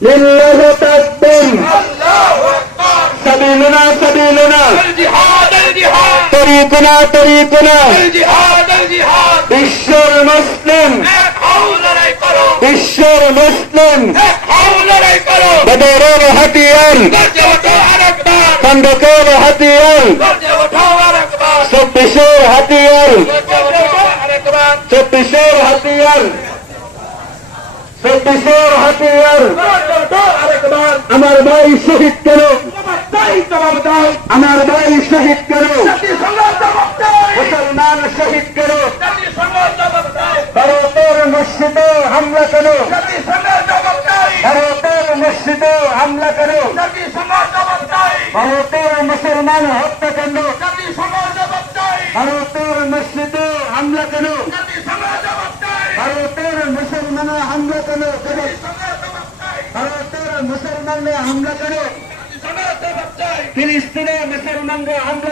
লিল্লাহি তাকবীর সাবিলুনা সাবিলুনা তরিকুনা তরিকুনা বিশ্বের মুসলিম বিশ্বের মুসলিম বদরের হাতিয়ার খন্দকের হাতিয়ার চব্বিশের হাতিয়ার চব্বিশের হাতিয়ার চব্বিশের হাতিয়ার আমার ভাই শহীদ কেন আমার ভাই শহীদ কেন মুসলমান শহীদ কেন ভারতের মসজিদে হামলা কেন ভারতের মসজিদে হামলা কেন ভারতের মুসলমান হত্যাকাণ্ড ভারতের মসজিদে হামলা কেন ভারতের মুসলমান হামলা কেন ভারতের মুসলমানরা হামলা কেন ফিলিস্তিনে মুসলমানরা হামলা